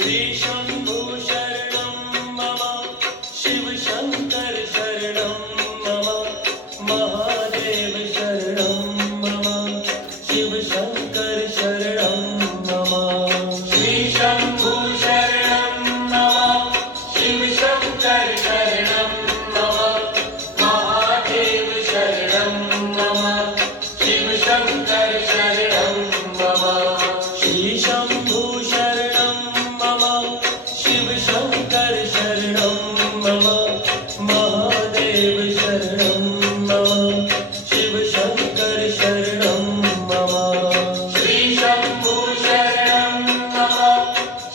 श्री शंभु शरणं मम शिव शंकर शरणं मम महादेव शरणं मम शिव शंकर शरणं मम श्री शंभु शरणं मम शिव शंकर शरणं मम महादेव शरणं मम शिव शंकर शरणं मम श्री शंभु शरणं मम शिव शंकर शरणं मम महादेव शरणं मम शिव शंकर शरणं मम श्री शंभु शरणं मम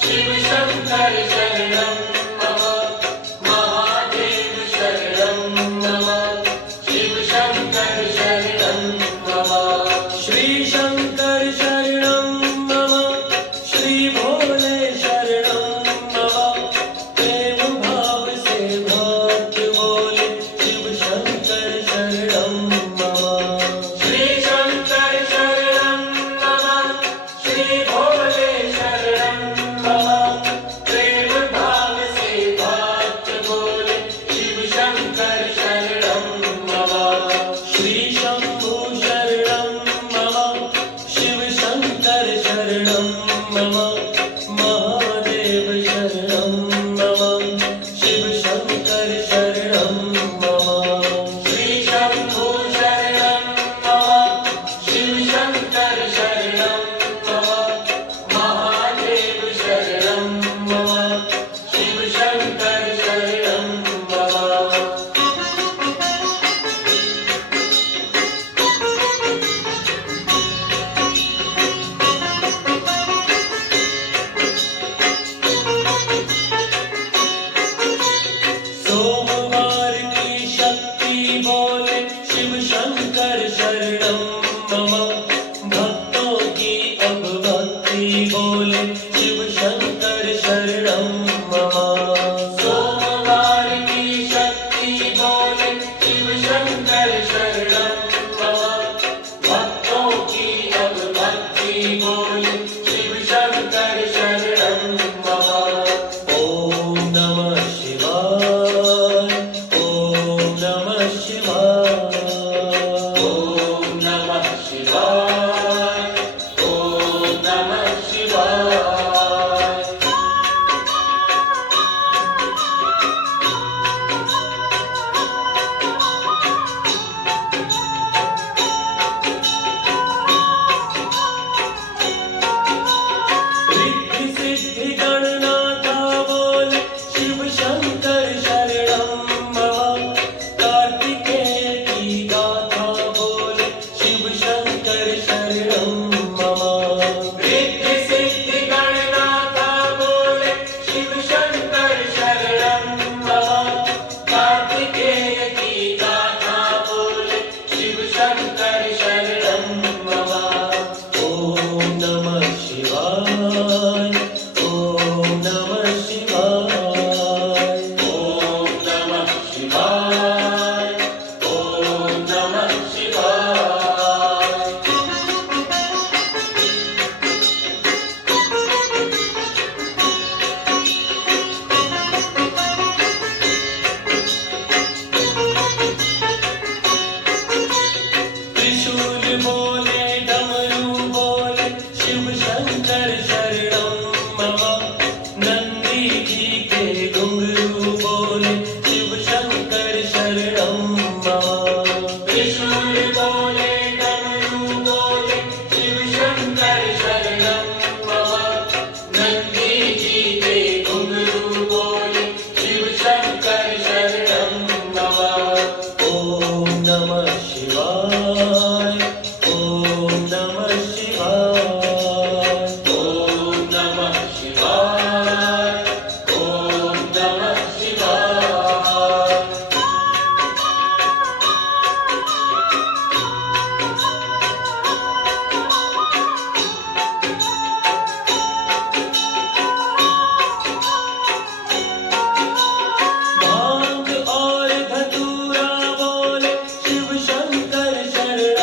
शिव शंकर शरणं मम महादेव शरणं मम शिव शंकर शरणं मम श्री शंकर शरणं मम श्री भोले शरणं मम प्रेम भाव से भक्त बोले शिव शंकर शरणं मम श्री शंकर शरणं मम श्री भोले शरणं मम प्रेम भाव से भक्त बोले शिव शंकर शरणं मम श्री शंभु शरणं मम शिव शंकर शरणं मम महादेव शरणं मम शिव शंकर शरणं मम श्री शंभु शरणं मम शिव शंकर शरणं मम महादेव शरणं मम शिव शंकर शरणं मम सोमवार की शक्ति बोले शिव शंकर शरणं मम भक्तों की अब भक्ति बोले शिव शंकर शरणं मम सोमवार की शक्ति बोले शिव शंकर शरणं मम भक्तों की अब भक्ति बोले शिव शंकर शरणं मम ओम नमः शिवाय ओम नमः शिवाय ओम नमः शिवाय ओम नमः शिवाय रिद्धि सिद्धि गणनाथा बोले शिव शंकर शरणं मम कार्तिकेय की गाथा बोले शिव शंकर शरणं मम रिद्धि सिद्धि गणनाथा बोले शिव शंकर शरणं मम कार्तिकेय की गाथा बोले शिव शंकर शरणं मम ओम नमः शिवाय ओम नमः शिवाय ओम नमः शिवाय ओम नमः शिवाय त्रिशूल बोले डमरू बोले शिव शंकर शरणं मम नंदी जी के घुंघरू बोले शिव शंकर शरणं मम त्रिशूल बोले डमरू बोले शिव शंकर शरणं मम नंदी जी के घुंघरू बोले शिव शंकर शरणं मम ओम नमः शिवाय ओम नमः शिवाय ओम नमः शिवाय ओम नमः शिवाय भांग और धतूरा बोले शिव शंकर शरणं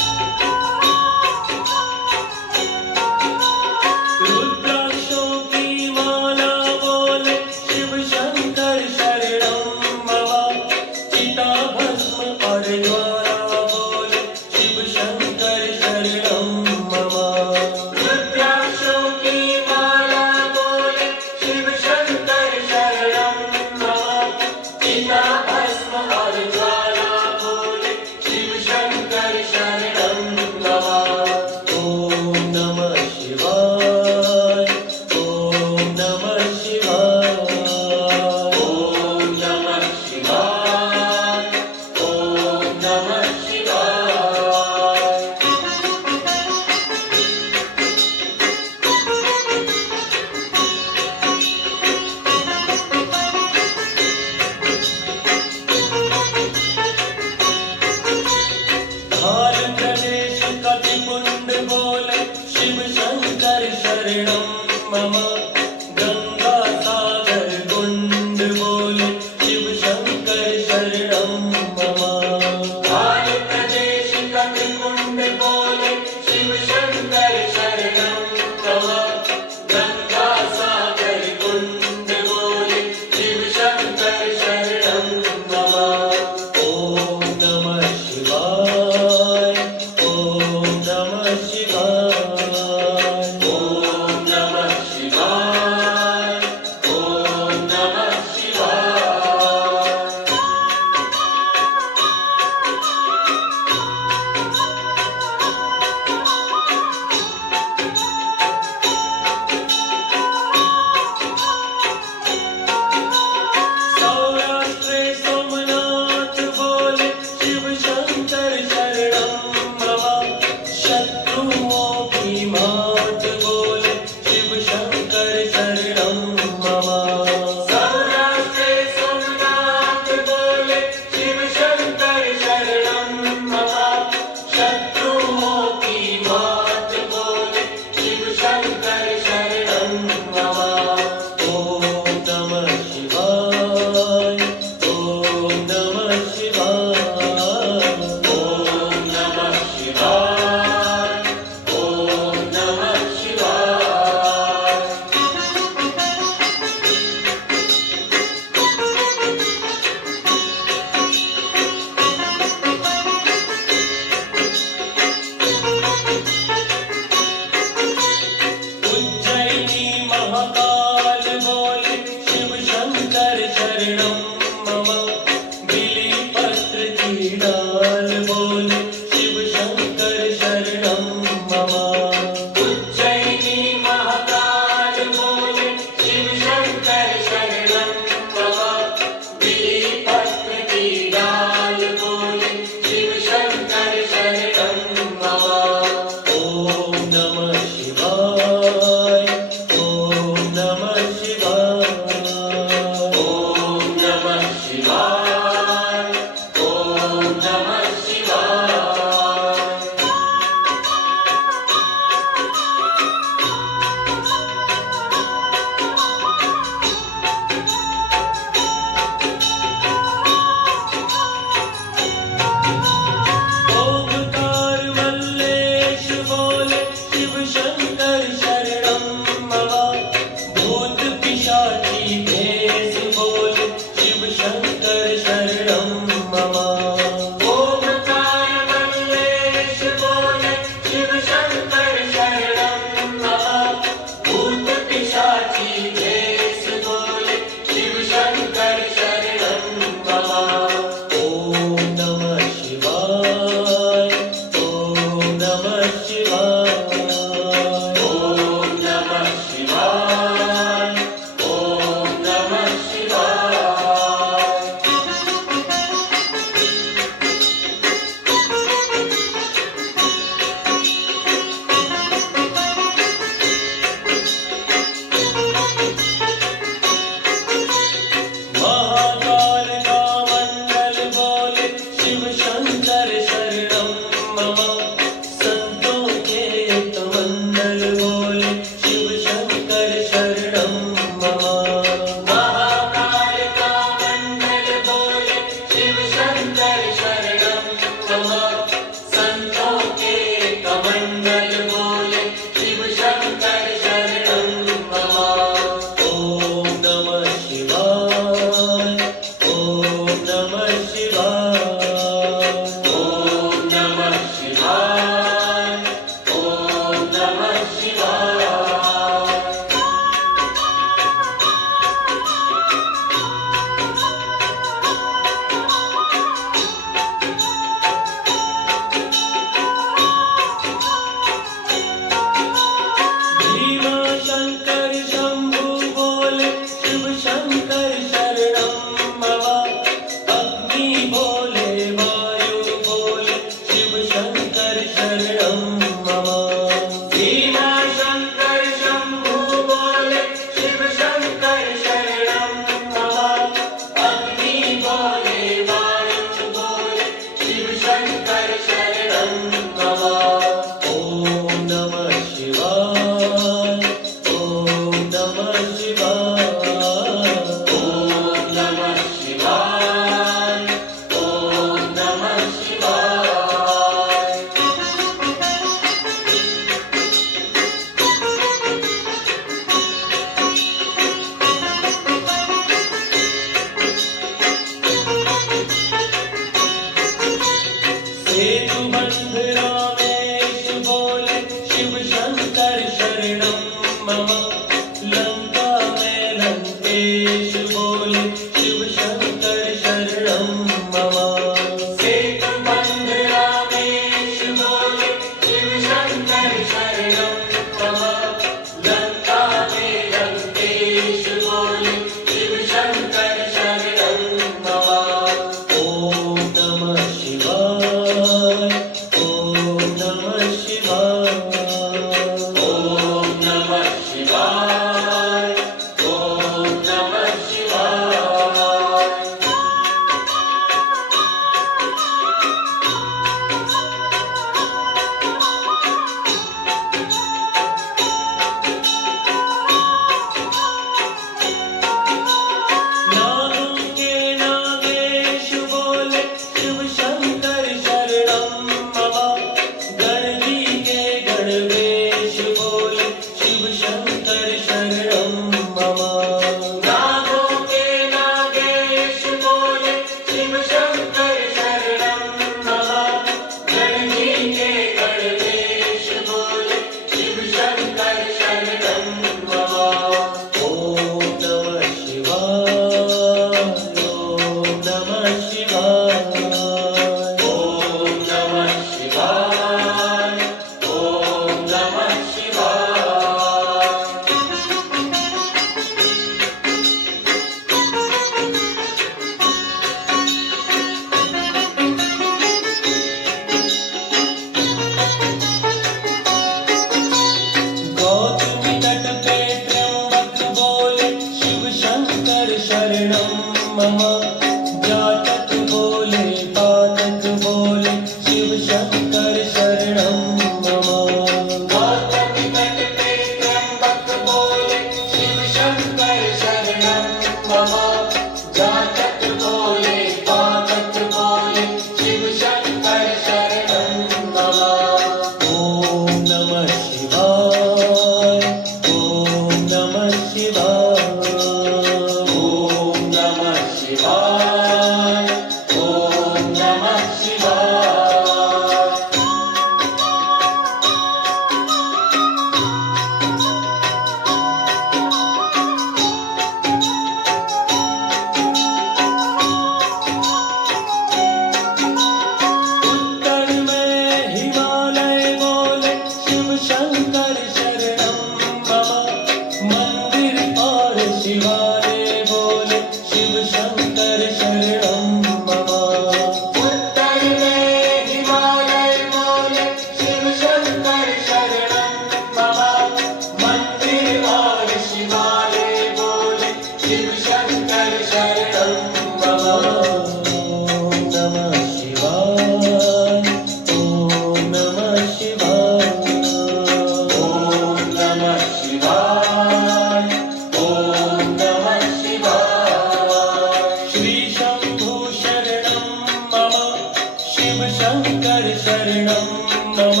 मम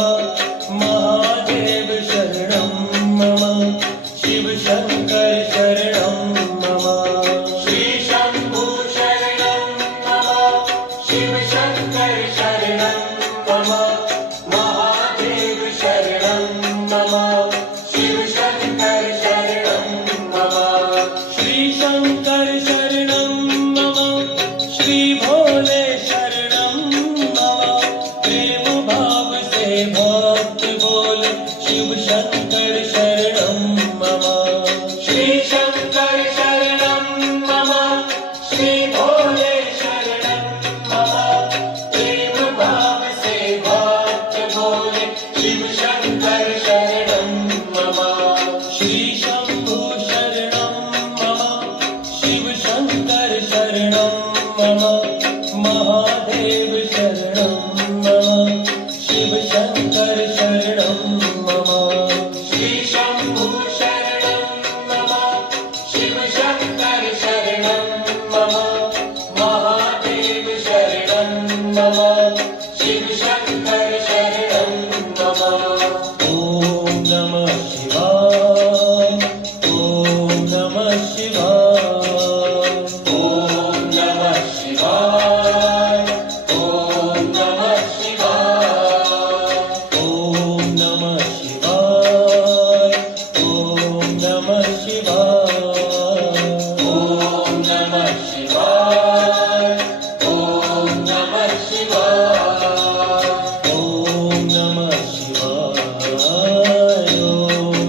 महादेव शरणं मम शिव शंकर शरणं मम श्री शंभु शरणं मम शिव शंकर शरणं मम महादेव शरणं मम शिव शंकर शरणं मम श्री शंकर शरणं मम श्री भोले शरणं मम प्रेम भाव से भक्त बोले शिव शंकर शरणं मम श्री शंकर शरणं मम श्री भोले शरणं मम प्रेम भाव से भक्त बोले शिव शंकर शरणं मम श्री शंभु शरणं मम शिव शंकर शरणं मम महादेव शरणं मम शिव शंकर शरणं मम श्री शंभु शरणं मम शिव शंकर शरणं मम महादेव शरणं मम शिव शंकर शरणं मम ॐ नमः शिवाय ॐ नमः शिवाय ॐ नमः शिवाय ॐ नमः शिवाय ॐ नमः शिवाय ॐ नमः शिवाय ॐ नमः शिवाय ॐ नमः शिवाय ॐ नमः शिवाय ॐ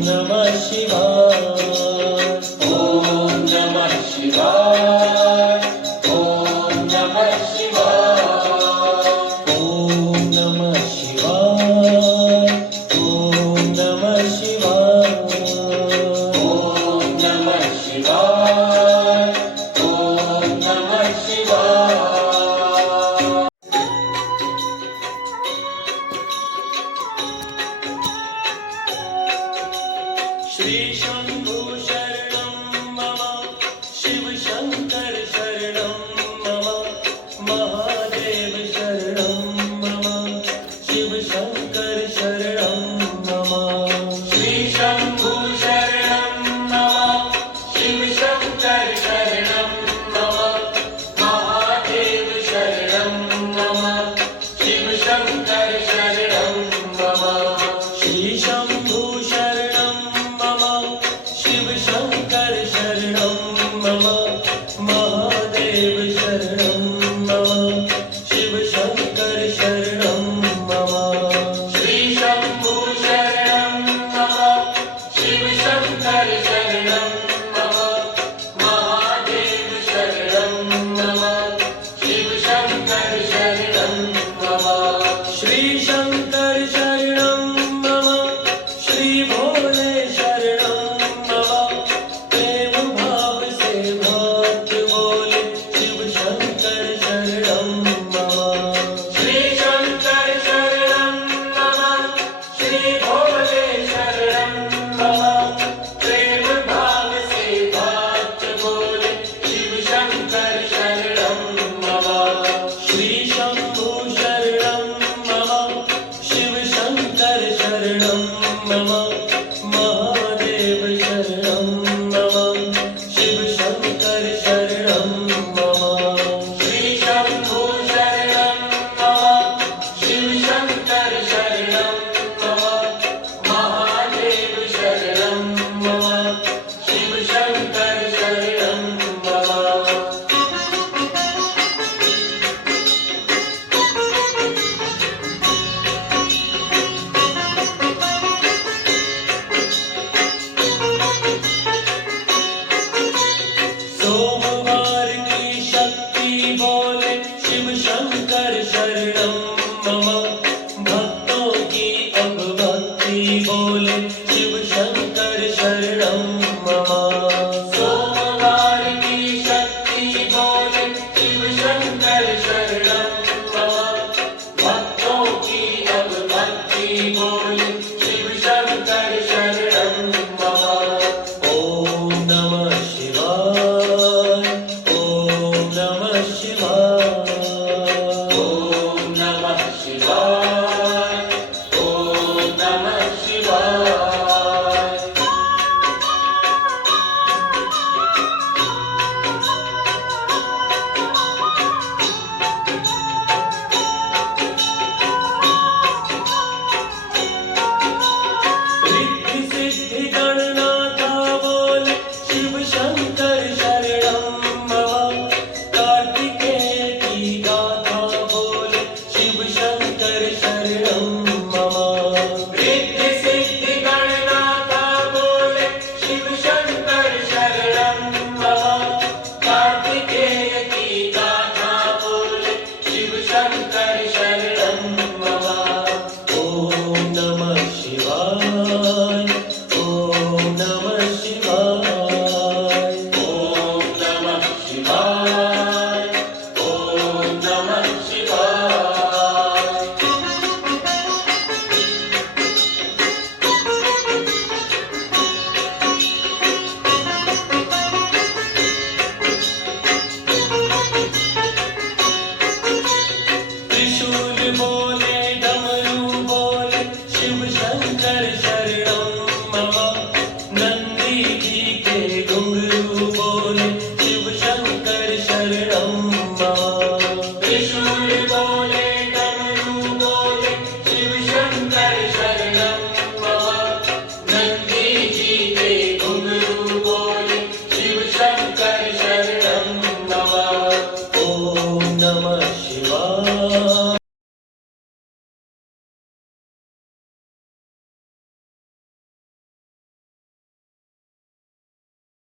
नमः शिवाय ॐ नमः शिवाय ॐ नमः शिवाय ॐ नमः शिवाय ॐ नमः शिवाय ॐ नमः शिवाय ॐ नमः शिवाय श्री शंभु शरणं मम शिव शंकर शरणं मम महादेव शरणं मम शिव शंकर शरणं मम श्री शंभु शरणं मम शिव शंकर शरणं मम महादेव शरणं मम शिव शंकर शरणं मम श्री शंभु शरणं मम शिव शंकर शरणं मम महादेव शरणं मम शिव शंकर शरणं मम श्री शंभु शरणं मम शिव शंकर शरणं मम महादेव शरणं मम शिव शंकर शरणं मम श्री शंकर शरणं मम श्री भोले शरणं मम प्रेम भाव से भक्त बोले शिव शंकर शरणं मम श्री शंकर शरणं मम श्री भोले शरणं मम प्रेम भाव से भक्त बोले शिव शंकर शरणं मम श्री शंभु शरणं मम शिव शंकर शरणं मम महादेव शरणं मम शिव शंकर शरणं मम श्री शंभु शरणं मम शिव शंकर शरणं मम महादेव शरणं मम शिव शंकर शरणं मम सोमवार की शक्ति बोले शिव शंकर शरणं मम भक्तों की अब भक्ति बोले शिव शंकर शरणं मम सोमवार की शक्ति बोले शिव शंकर शरणं मम भक्तों की अब भक्ति बोले